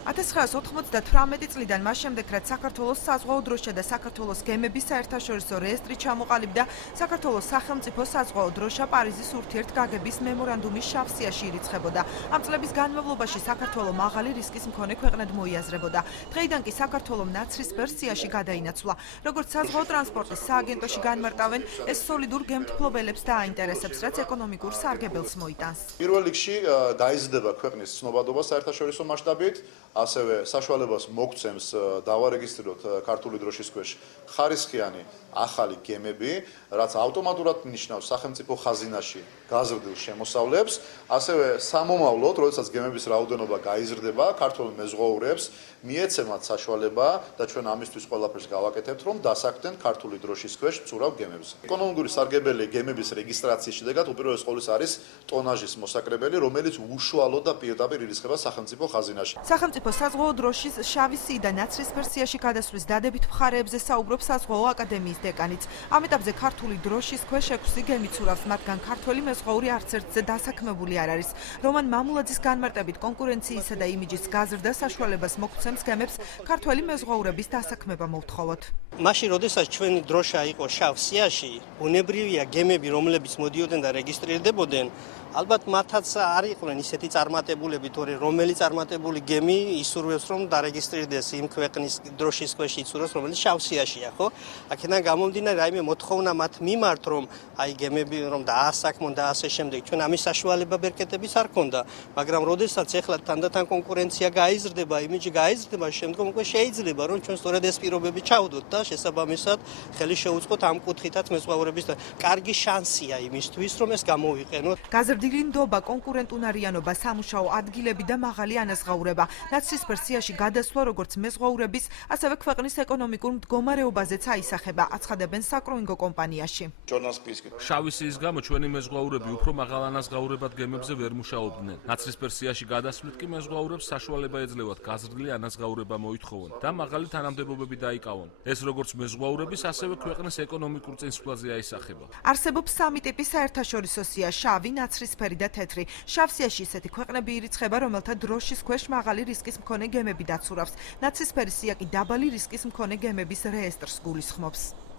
1998 წლიდან მას შემდეგ, რაც საქართველოს საზღვაო დროშა და საქართველოს გემების საერთაშორისო რეესტრი ჩამოყალიბდა, საქართველოს სახელმწიფო საზღვაო დროშა პარიზის ურთიერთგაგების მემორანდუმის შავსიაში ირიცხებოდა. ამ წლების განმავლობაში საქართველო მაღალი რისკის მქონე ქვეყნად მოიაზრებოდა. დღეიდან კი საქართველომ ნაცრისფერ სიაში გადაინაცვლა. როგორც საზღვაო ტრანსპორტის სააგენტოში განმარტავენ, ეს სოლიდურ გემთმფლობელებს დააინტერესებს, რაც ეკონომიკურ სარგებელს მოიტანს. პირველ რიგში გაიზრდება ქვეყნის ცნობადობა საერთაშორისო მასშტაბით, ასევე საშუალებას მოგცემს დავარეგისტრიროთ ქართული დროშის ქვეშ ხარისხიანი ახალი გემები, რაც ავტომატურად ნიშნავს სახელმწიფო ხაზინაში გაზრდილ შემოსავლებს, ასევე სამომავლოდ, როდესაც გემების რაოდენობა გაიზრდება, ქართულ მეზღვაურებს მიეცემათ საშუალება და ჩვენ ამისთვის ყველაფერს გავაკეთებთ, რომ დასაქმდნენ ქართული დროშის ქვეშ მცურავ გემებს. ეკონომიკური სარგებელი გემების რეგისტრაციის შედეგად უპირველეს ყოვლისა არის ტონაჟის მოსაკრებელი, რომელიც უშუალოდ და პირდაპირ ირიცხება სახელმწიფო ხაზინაში. სახელმწიფო საზღვაო დროშის შავი სიი და ნაცრისფერ სიაში გადასვლის დადებით მხარეებზე საუბრობს საზღვაო აკადემიის დეკანიც. ამ ეტაპზე ქართული დროშის ქვეშ 6 გემი ცურავს, მათგან ქართველი მეზღვაური არც ერთზე დასაქმებული არ არის. რომან მამულაძის განმარტებით, კონკურენციისა და იმიჯის გაზრდა საშუალებას მოგცემს გემებს ქართველი მეზღვაურების დასაქმება მოვთხოვოთ. მაშინ, როდესაც ჩვენი დროშა იყო შავ სიაში, ბუნებრივია გემები, რომლებიც მოდიოდნენ და რეგისტრირდებოდნენ, ალბათ მათაც არ იყვნენ ისეთი წარმატებულები, თორე რომელი წარმატებული გემი ისურვებს, რომ დარეგისტრირდეს იმ ქვეყნის დროშის ქვეშ იცურვოს, რომელიც შავ სიაშია, ხო? აქედან გამომდინარე, რაიმე მოთხოვნა მათ მიმართ, რომ აი გემები რომ დაასაქმონ და ასე შემდეგ, ჩვენ ამის საშუალება ბერკეტების არ ქონდა, მაგრამ როდესაც ეხლა თანდათან კონკურენცია გაიზრდება, იმიჯი გაიზრდება, შემდგომ უკვე შეიძლება, რომ ჩვენ სწორედ ეს პირობები ჩავდოთ და შესაბამისად ხელი შეუწყოთ ამ კუთხითაც მეზღვაურების და კარგი შანსია იმისთვის, რომ ეს გამოვიყენოთ. გაზრდილი ნდობა, კონკურენტუნარიანობა, სამუშაო ადგილები და მაღალი ანაზღაურება. ნაცრისფერ სიაში გადასვლა როგორც მეზღვაურების, ასევე ქვეყნის ეკონომიკურ მდგომარეობაზეც აისახება, აცხადებენ საკროინგო კომპანიაში. შავი სიის გამო ჩვენი მეზღვაურები უფრო მაღალ ანაზღაურებად გემებზე ვერ მუშაობდნენ. ნაცრისფერ სიაში გადასვლით კი მეზღვაურებს საშუალება ეძლევათ გაზრდილი ანაზღაურება მოითხოვონ და მაღალი თანამდებობები დაიკავონ. ეს როგორც მეზღვაურების, ასევე ქვეყნის ეკონომიკურ წინსვლაზე აისახება. არსებობს სამი ტიპის საერთაშორისო სია: შავი, ნაცრისფერი და თეთრი. შავ სიაში ისეთი ქვეყნები ირიცხება, რომელთა დროშის ქვეშ მაღალი რისკის მქონე გემები დაცურავს. ნაცრისფერი სია კი დაბალი რისკის მქონე გემების რეესტრს გულისხმობს.